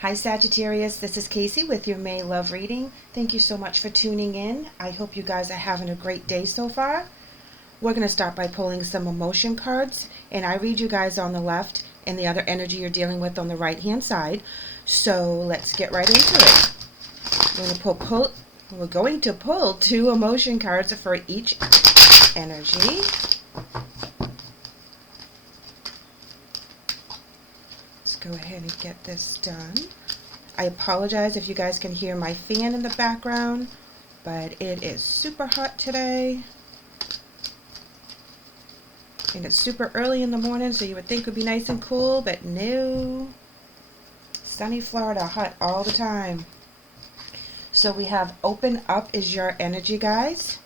Hi Sagittarius, this is Kaycee with your May love reading. Thank you so much for tuning in. I hope you guys are having a great day so far. We're going to start by pulling some emotion cards, and I read you guys on the left and the other energy you're dealing with on the right hand side. So let's get right into it. We're going to pull two emotion cards for each energy. Go ahead and get this done. I apologize if you guys can hear my fan in the background, but it is super hot today. And it's super early in the morning, so you would think it would be nice and cool, but no. Sunny Florida, hot all the time. So we have open up is your energy, guys.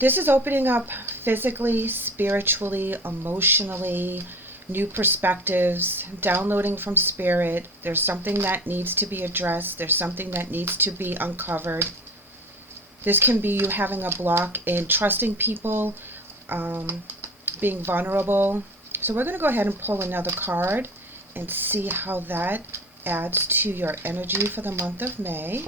This is opening up physically, spiritually, emotionally, new perspectives, downloading from spirit. There's something that needs to be addressed. There's something that needs to be uncovered. This can be you having a block in trusting people, being vulnerable. So we're going to go ahead and pull another card and see how that adds to your energy for the month of May.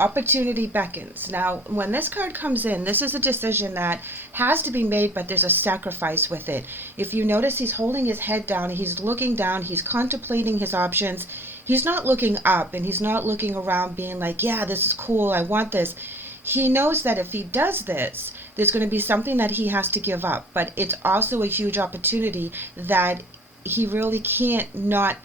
Opportunity beckons. Now, when this card comes in, this is a decision that has to be made, but there's a sacrifice with it. If you notice, he's holding his head down, he's looking down, he's contemplating his options. He's not looking up, and he's not looking around being like, yeah, this is cool, I want this. He knows that if he does this, there's going to be something that he has to give up, but it's also a huge opportunity that he really can't not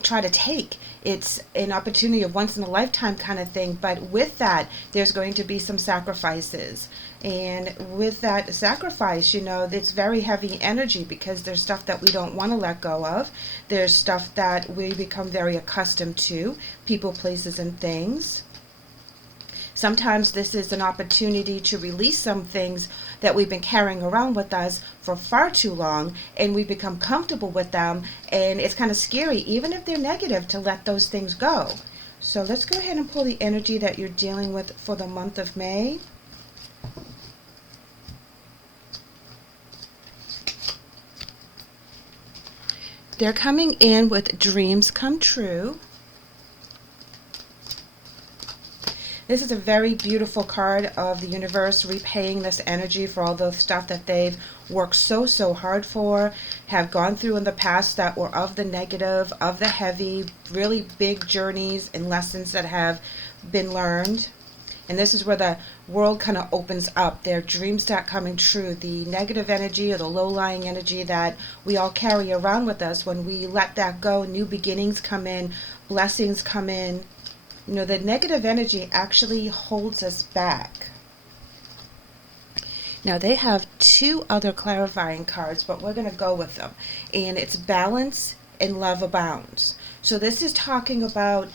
try to take. It's an opportunity of once in a lifetime kind of thing, but with that there's going to be some sacrifices, and with that sacrifice, you know, it's very heavy energy because there's stuff that we don't want to let go of. There's stuff that we become very accustomed to, people, places, and things. Sometimes this is an opportunity to release some things that we've been carrying around with us for far too long, and we become comfortable with them, and it's kind of scary, even if they're negative, to let those things go. So let's go ahead and pull the energy that you're dealing with for the month of May. They're coming in with dreams come true. This is a very beautiful card of the universe repaying this energy for all the stuff that they've worked so hard for, have gone through in the past that were of the negative, of the heavy, really big journeys and lessons that have been learned. And this is where the world kind of opens up. Their dreams start coming true. The negative energy or the low-lying energy that we all carry around with us, when we let that go, new beginnings come in, blessings come in. You know, the negative energy actually holds us back. Now, they have two other clarifying cards, but we're going to go with them. And it's balance and love abounds. So this is talking about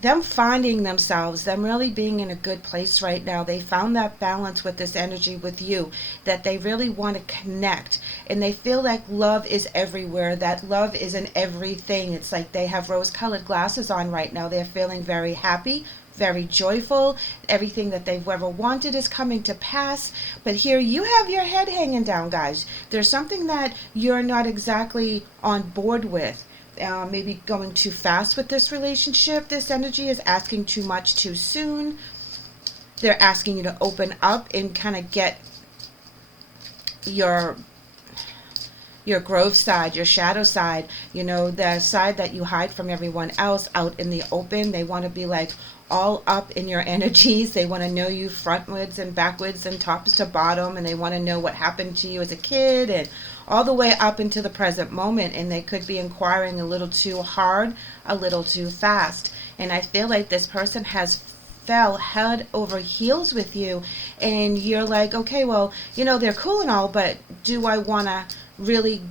them finding themselves, them really being in a good place right now. They found that balance with this energy with you, that they really want to connect, and they feel like love is everywhere, that love is in everything. It's like they have rose-colored glasses on right now. They're feeling very happy, very joyful. Everything that they've ever wanted is coming to pass. But here you have your head hanging down, guys. There's something that you're not exactly on board with. Maybe going too fast with this relationship. This energy is asking too much too soon. They're asking you to open up and kind of get your grove side, your shadow side, you know, the side that you hide from everyone else, out in the open. They want to be like all up in your energies. They want to know you frontwards and backwards and tops to bottom, and they want to know what happened to you as a kid and all the way up into the present moment. And they could be inquiring a little too hard, a little too fast. And I feel like this person has fell head over heels with you, and you're like, okay, well, you know, they're cool and all, but do I want to really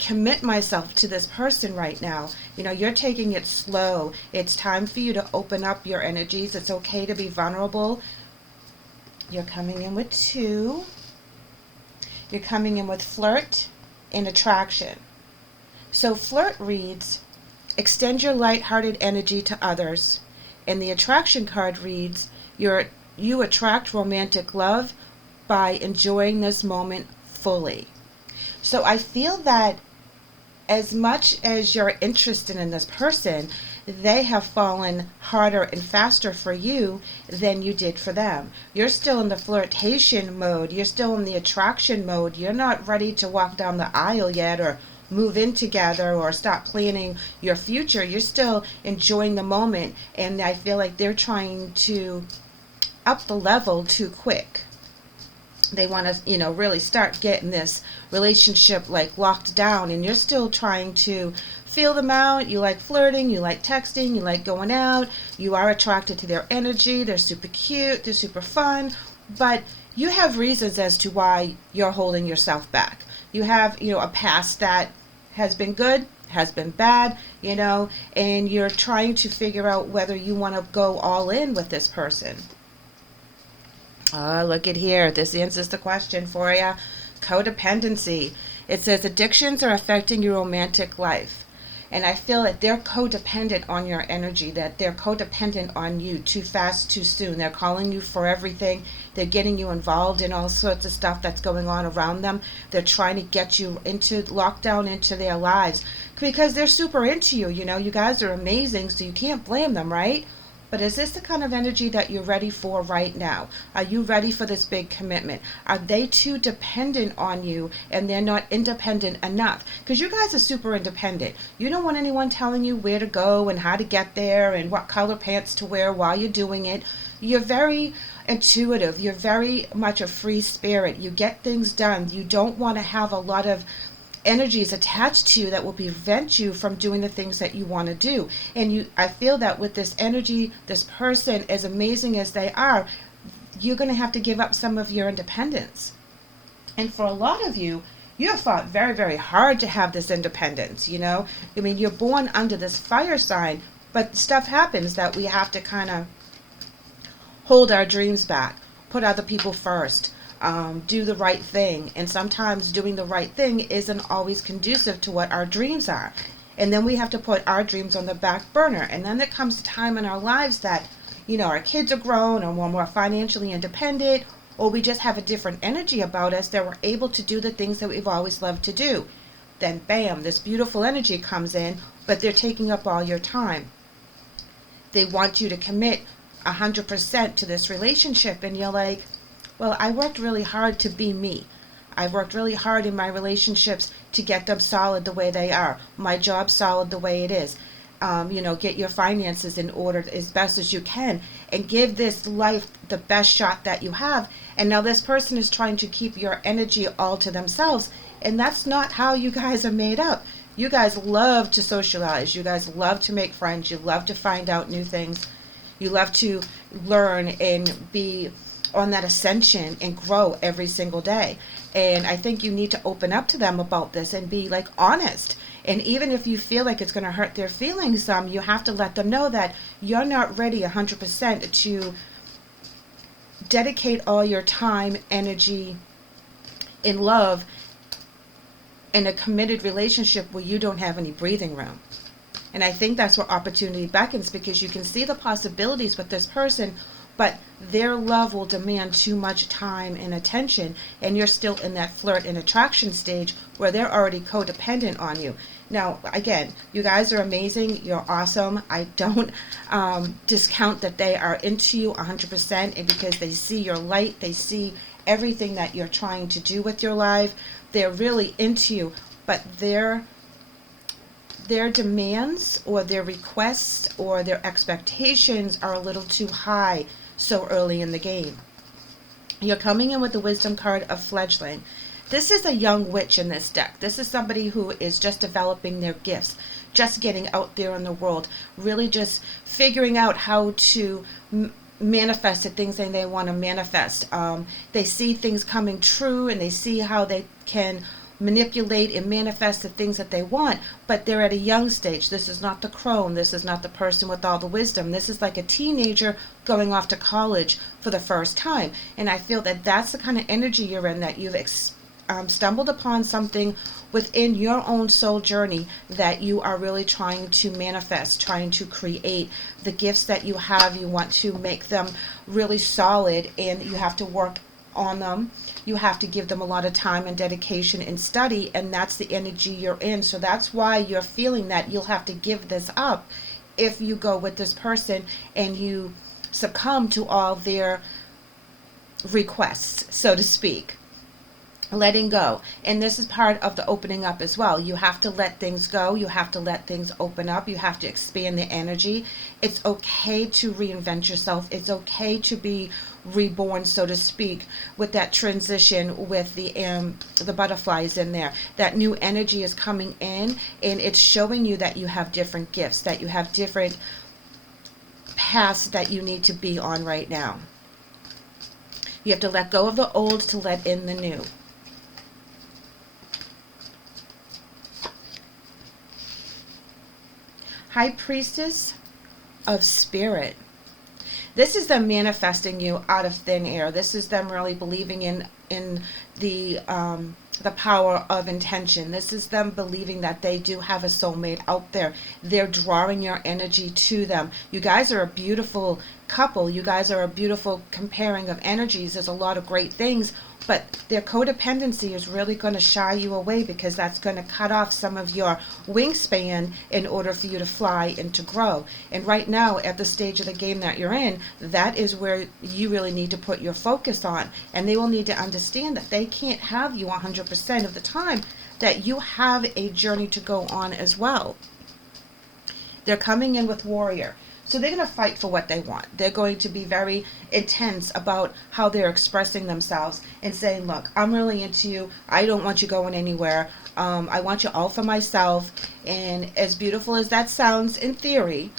commit myself to this person right now? You know, you're taking it slow. It's time for you to open up your energies. It's okay to be vulnerable. You're coming in with two. You're coming in with flirt and attraction. So flirt reads, extend your light-hearted energy to others. And the attraction card reads, you attract romantic love by enjoying this moment fully. So I feel that as much as you're interested in this person, they have fallen harder and faster for you than you did for them. You're still in the flirtation mode. You're still in the attraction mode. You're not ready to walk down the aisle yet, or move in together, or start planning your future. You're still enjoying the moment. And I feel like they're trying to up the level too quick. They want to, really start getting this relationship like locked down, and you're still trying to feel them out. You like flirting, you like texting, you like going out, you are attracted to their energy. They're super cute, they're super fun, but you have reasons as to why you're holding yourself back. You have, a past that has been good, has been bad, and you're trying to figure out whether you want to go all in with this person. Look at here. This answers the question for you. Codependency. It says addictions are affecting your romantic life. And I feel that they're codependent on your energy, that they're codependent on you too fast, too soon. They're calling you for everything. They're getting you involved in all sorts of stuff that's going on around them. They're trying to get you locked down into their lives because they're super into you. You guys are amazing, so you can't blame them, right? But is this the kind of energy that you're ready for right now? Are you ready for this big commitment? Are they too dependent on you and they're not independent enough? Because you guys are super independent. You don't want anyone telling you where to go and how to get there and what color pants to wear while you're doing it. You're very intuitive. You're very much a free spirit. You get things done. You don't want to have a lot of energies attached to you that will prevent you from doing the things that you want to do. And I feel that with this energy, this person, as amazing as they are, you're going to have to give up some of your independence. And for a lot of you, you have fought very, very hard to have this independence, you're born under this fire sign, but stuff happens that we have to kind of hold our dreams back, put other people first, do the right thing. And sometimes doing the right thing isn't always conducive to what our dreams are. And then we have to put our dreams on the back burner. And then there comes a time in our lives that, our kids are grown, or we're more financially independent, or we just have a different energy about us that we're able to do the things that we've always loved to do. Then bam, this beautiful energy comes in, but they're taking up all your time. They want you to commit 100% to this relationship, and you're like, well, I worked really hard to be me. I've worked really hard in my relationships to get them solid the way they are. My job solid the way it is. Get your finances in order as best as you can and give this life the best shot that you have. And now this person is trying to keep your energy all to themselves. And that's not how you guys are made up. You guys love to socialize. You guys love to make friends. You love to find out new things. You love to learn and be on that ascension and grow every single day. And I think you need to open up to them about this and be like honest. And even if you feel like it's going to hurt their feelings some, you have to let them know that you're not ready 100% to dedicate all your time, energy, and love in a committed relationship where you don't have any breathing room. And I think that's where opportunity beckons, because you can see the possibilities with this person, but their love will demand too much time and attention, and you're still in that flirt and attraction stage where they're already codependent on you. Now, again, you guys are amazing. You're awesome. I don't discount that they are into you 100%, and because they see your light, they see everything that you're trying to do with your life. They're really into you, but their demands or their requests or their expectations are a little too high so early in the game. You're coming in with the wisdom card of fledgling. This is a young witch in this deck. This is somebody who is just developing their gifts, just getting out there in the world, really just figuring out how to manifest the things that they want to manifest. They see things coming true, and they see how they can manipulate and manifest the things that they want, but they're at a young stage. This is not the crone. This is not the person with all the wisdom. This is like a teenager going off to college for the first time. And I feel that that's the kind of energy you're in, that you've stumbled upon something within your own soul journey that you are really trying to manifest, trying to create. The gifts that you have, you want to make them really solid, and you have to work on them. You have to give them a lot of time and dedication and study, and that's the energy you're in. So that's why you're feeling that you'll have to give this up if you go with this person and you succumb to all their requests, so to speak. Letting go. And this is part of the opening up as well. You have to let things go. You have to let things open up. You have to expand the energy. It's okay to reinvent yourself. It's okay to be reborn, so to speak, with that transition, with the butterflies in there. That new energy is coming in, and it's showing you that you have different gifts, that you have different paths that you need to be on right now. You have to let go of the old to let in the new. High Priestess of Spirit. This is them manifesting you out of thin air. This is them really believing in the power of intention. This is them believing that they do have a soulmate out there. They're drawing your energy to them. You guys are a beautiful couple. You guys are a beautiful comparing of energies. There's a lot of great things, but their codependency is really going to shy you away, because that's going to cut off some of your wingspan in order for you to fly and to grow. And right now, at the stage of the game that you're in, that is where you really need to put your focus on. And they will need to understand that they can't have you 100% of the time, that you have a journey to go on as well. They're coming in with warrior. So they're going to fight for what they want. They're going to be very intense about how they're expressing themselves and saying, look, I'm really into you. I don't want you going anywhere. I want you all for myself. And as beautiful as that sounds in theory,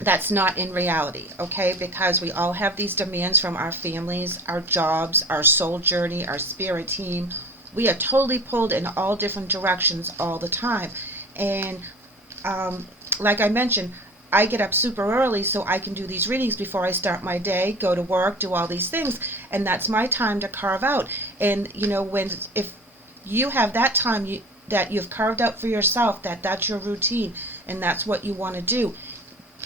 that's not in reality, okay? Because we all have these demands from our families, our jobs, our soul journey, our spirit team. We are totally pulled in all different directions all the time. And like I mentioned, I get up super early so I can do these readings before I start my day, go to work, do all these things, and that's my time to carve out. And you know, if you have that time that you've carved out for yourself, that's your routine and that's what you want to do,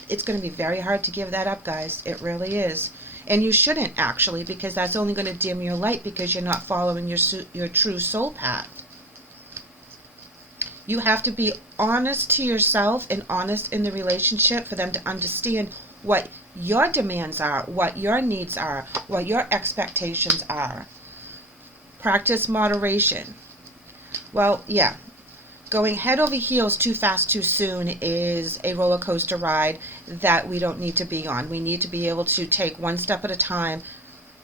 it's going to be very hard to give that up, guys. It really is. And you shouldn't, actually, because that's only going to dim your light, because you're not following your true soul path. You have to be honest to yourself and honest in the relationship for them to understand what your demands are, what your needs are, what your expectations are. Practice moderation. Well, yeah. Going head over heels too fast too soon is a roller coaster ride that we don't need to be on. We need to be able to take one step at a time,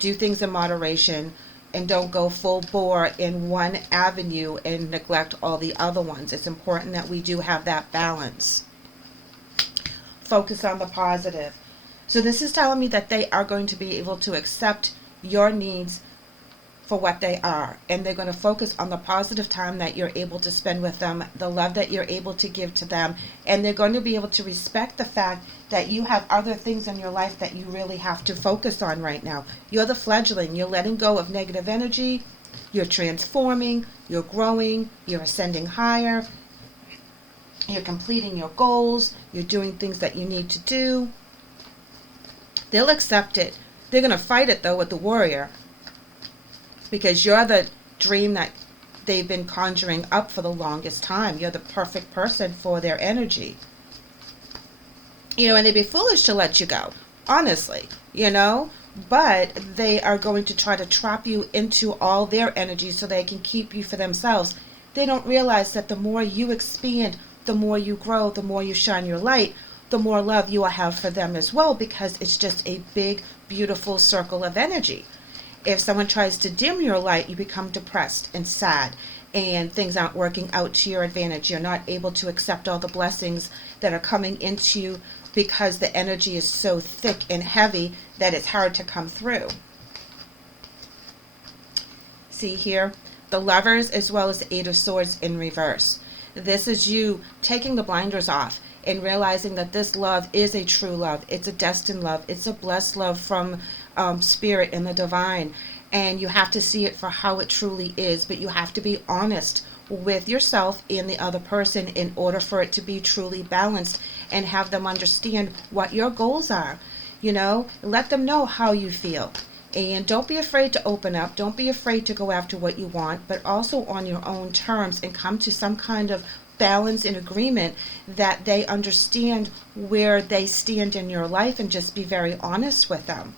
do things in moderation, and don't go full bore in one avenue and neglect all the other ones. It's important that we do have that balance. Focus on the positive. So this is telling me that they are going to be able to accept your needs for what they are, and they're going to focus on the positive time that you're able to spend with them, the love that you're able to give to them, and they're going to be able to respect the fact that you have other things in your life that you really have to focus on right now. You're the fledgling. You're letting go of negative energy. You're transforming. You're growing. You're ascending higher. You're completing your goals. You're doing things that you need to do. They'll accept it. They're going to fight it, though, with the warrior, because you're the dream that they've been conjuring up for the longest time. You're the perfect person for their energy. You know, and they'd be foolish to let you go, honestly, you know, but they are going to try to trap you into all their energy so they can keep you for themselves. They don't realize that the more you expand, the more you grow, the more you shine your light, the more love you will have for them as well, because it's just a big, beautiful circle of energy. If someone tries to dim your light, you become depressed and sad, and things aren't working out to your advantage. You're not able to accept all the blessings that are coming into you because the energy is so thick and heavy that it's hard to come through. See here, the Lovers as well as the Eight of Swords in reverse. This is you taking the blinders off and realizing that this love is a true love. It's a destined love. It's a blessed love from spirit and the divine. And you have to see it for how it truly is. But you have to be honest with yourself and the other person in order for it to be truly balanced, and have them understand what your goals are. You know, let them know how you feel. And don't be afraid to open up. Don't be afraid to go after what you want, but also on your own terms, and come to some kind of balance and agreement that they understand where they stand in your life, and just be very honest with them.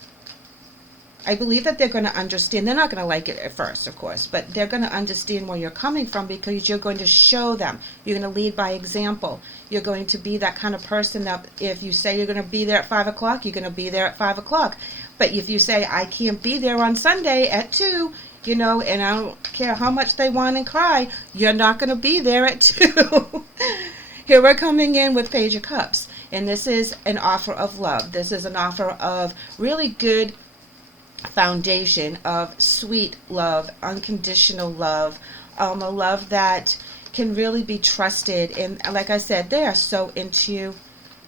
I believe that they're going to understand. They're not going to like it at first, of course, but they're going to understand where you're coming from, because you're going to show them. You're going to lead by example. You're going to be that kind of person that if you say you're going to be there at 5 o'clock, you're going to be there at 5 o'clock. But if you say, I can't be there on Sunday at 2, and I don't care how much they whine and cry, you're not going to be there at 2. Here we're coming in with Page of Cups. And this is an offer of love. This is an offer of really good foundation of sweet love, unconditional love, a love that can really be trusted. And like I said, they are so into you.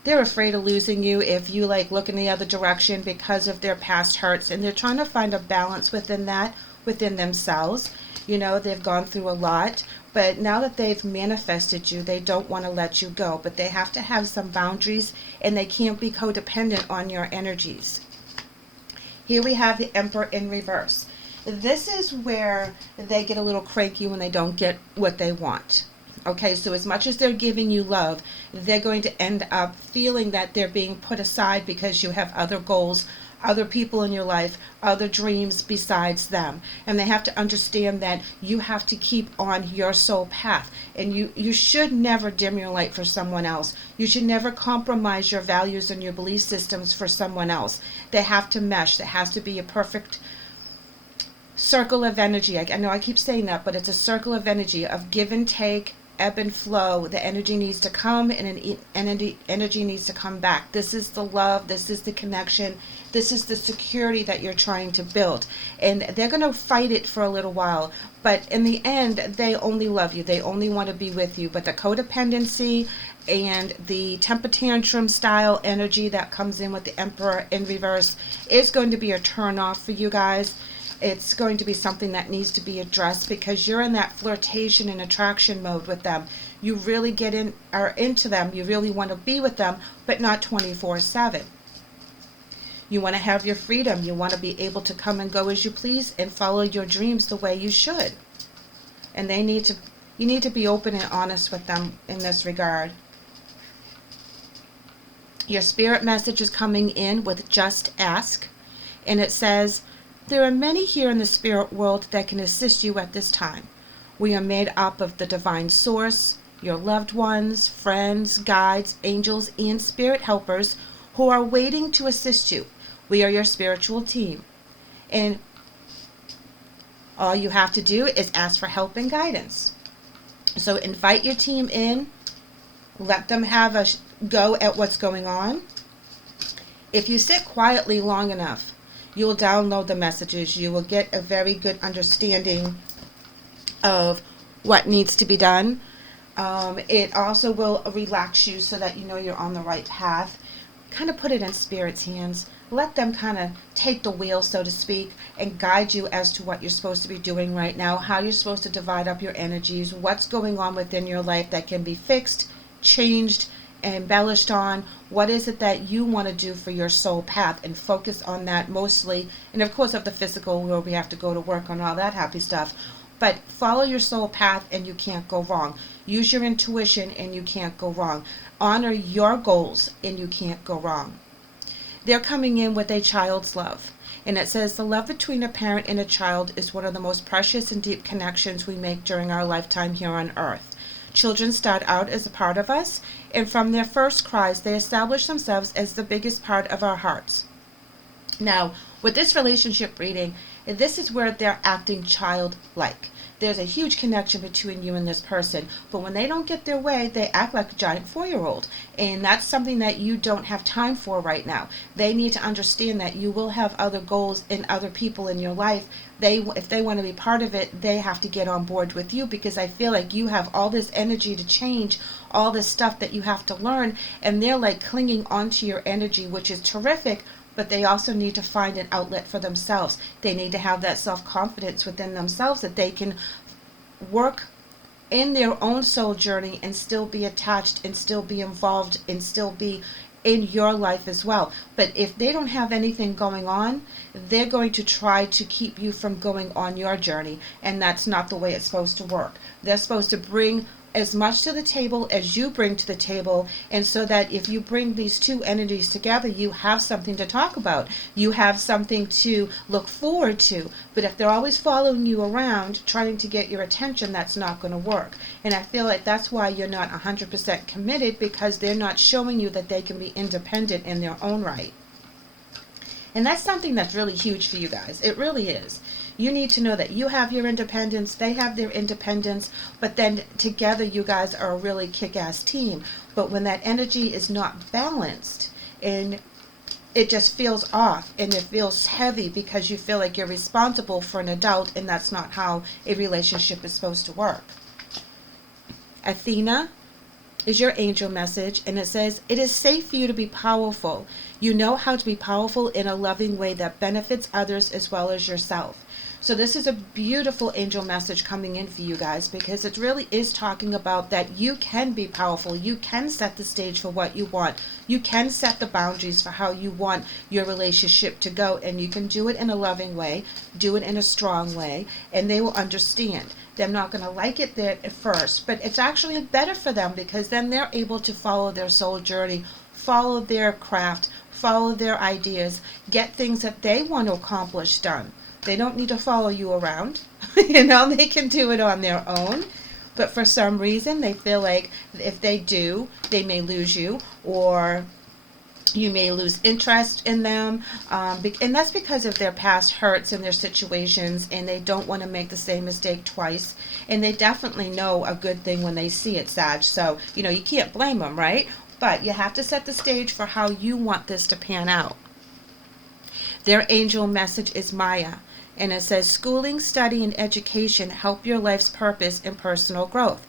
They're afraid of losing you if you look in the other direction because of their past hurts, and they're trying to find a balance within that, within themselves. They've gone through a lot, but now that they've manifested you, they don't want to let you go, but they have to have some boundaries, and they can't be codependent on your energies. Here we have the Emperor in reverse. This is where they get a little cranky when they don't get what they want. Okay, so as much as they're giving you love, they're going to end up feeling that they're being put aside because you have other goals, other people in your life, other dreams besides them. And they have to understand that you have to keep on your soul path. And you should never dim your light for someone else. You should never compromise your values and your belief systems for someone else. They have to mesh. There has to be a perfect circle of energy. I know I keep saying that, but it's a circle of energy of give and take, ebb and flow. The energy needs to come, and energy needs to come back. This is the love. This is the connection. This is the security that you're trying to build. And they're going to fight it for a little while, but in the end, they only love you. They only want to be with you. But the codependency and the temper tantrum style energy that comes in with the Emperor in reverse is going to be a turn off for you guys. It's going to be something that needs to be addressed, because you're in that flirtation and attraction mode with them. You really are into them. You really want to be with them, but not 24/7. You want to have your freedom. You want to be able to come and go as you please and follow your dreams the way you should. And you need to be open and honest with them in this regard. Your spirit message is coming in with just ask, and it says, there are many here in the spirit world that can assist you at this time. We are made up of the divine source, your loved ones, friends, guides, angels, and spirit helpers who are waiting to assist you. We are your spiritual team. And all you have to do is ask for help and guidance. So invite your team in. Let them have a go at what's going on. If you sit quietly long enough, you will download the messages. You will get a very good understanding of what needs to be done. It also will relax you so that you know you're on the right path. Kind of put it in Spirit's hands. Let them kind of take the wheel, so to speak, and guide you as to what you're supposed to be doing right now, how you're supposed to divide up your energies, what's going on within your life that can be fixed, changed, embellished on. What is it that you want to do for your soul path, and focus on that mostly. And of course of the physical, where we have to go to work on all that happy stuff, but follow your soul path and you can't go wrong. Use your intuition and you can't go wrong. Honor your goals and you can't go wrong. They're coming in with a child's love, and it says the love between a parent and a child is one of the most precious and deep connections we make during our lifetime here on earth. Children start out as a part of us, and from their first cries, they establish themselves as the biggest part of our hearts. Now, with this relationship reading, this is where they're acting childlike. There's a huge connection between you and this person, but when they don't get their way, they act like a giant 4-year-old, and that's something that you don't have time for right now. They need to understand that you will have other goals and other people in your life. If they want to be part of it, they have to get on board with you, because I feel like you have all this energy to change, all this stuff that you have to learn, and they're like clinging onto your energy, which is terrific, but they also need to find an outlet for themselves. They need to have that self-confidence within themselves that they can work in their own soul journey and still be attached and still be involved and still be in your life as well. But if they don't have anything going on, they're going to try to keep you from going on your journey, and that's not the way it's supposed to work. They're supposed to bring as much to the table as you bring to the table, and so that if you bring these two entities together, you have something to talk about, you have something to look forward to. But if they're always following you around trying to get your attention, that's not going to work. And I feel like that's why you're not 100% committed, because they're not showing you that they can be independent in their own right. And that's something that's really huge for you guys. It really is. You need to know that you have your independence, they have their independence, but then together you guys are a really kick-ass team. But when that energy is not balanced, and it just feels off and it feels heavy because you feel like you're responsible for an adult, and that's not how a relationship is supposed to work. Athena is your angel message, and it says, it is safe for you to be powerful. You know how to be powerful in a loving way that benefits others as well as yourself. So this is a beautiful angel message coming in for you guys, because it really is talking about that you can be powerful. You can set the stage for what you want. You can set the boundaries for how you want your relationship to go, and you can do it in a loving way, do it in a strong way, and they will understand. They're not going to like it there at first, but it's actually better for them, because then they're able to follow their soul journey, follow their craft, follow their ideas, get things that they want to accomplish done. They don't need to follow you around. They can do it on their own. But for some reason, they feel like if they do, they may lose you, or you may lose interest in them. And that's because of their past hurts and their situations, and they don't want to make the same mistake twice. And they definitely know a good thing when they see it, Sag. So, you can't blame them, right? But you have to set the stage for how you want this to pan out. Their angel message is Maya. And it says, schooling, study, and education help your life's purpose and personal growth.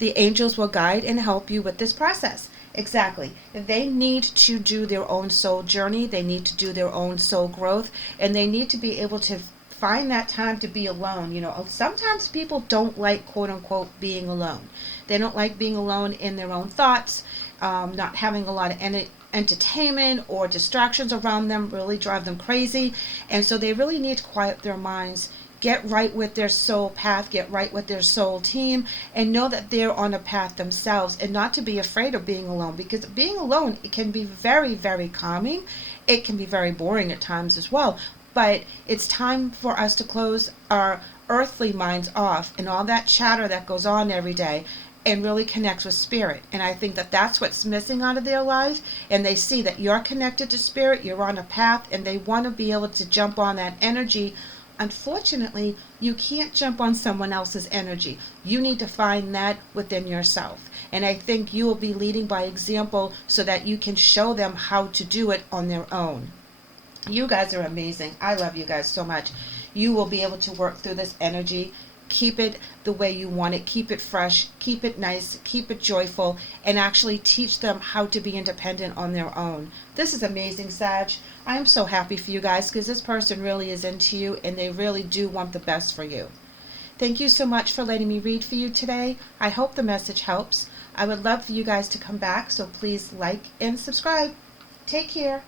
The angels will guide and help you with this process. Exactly. They need to do their own soul journey. They need to do their own soul growth. And they need to be able to find that time to be alone. Sometimes people don't like, quote unquote, being alone. They don't like being alone in their own thoughts, not having a lot of entertainment or distractions around them really drive them crazy. And so they really need to quiet their minds, get right with their soul path, get right with their soul team, and know that they're on a path themselves, and not to be afraid of being alone, because being alone, it can be very, very calming. It can be very boring at times as well. But it's time for us to close our earthly minds off and all that chatter that goes on every day, and really connect with spirit. And I think that that's what's missing out of their life. And they see that you're connected to spirit, you're on a path, and they want to be able to jump on that energy. Unfortunately, you can't jump on someone else's energy. You need to find that within yourself. And I think you will be leading by example, so that you can show them how to do it on their own. You guys are amazing. I love you guys so much. You will be able to work through this energy. Keep it the way you want it. Keep it fresh. Keep it nice. Keep it joyful. And actually teach them how to be independent on their own. This is amazing, Sag. I am so happy for you guys, because this person really is into you, and they really do want the best for you. Thank you so much for letting me read for you today. I hope the message helps. I would love for you guys to come back, so please like and subscribe. Take care.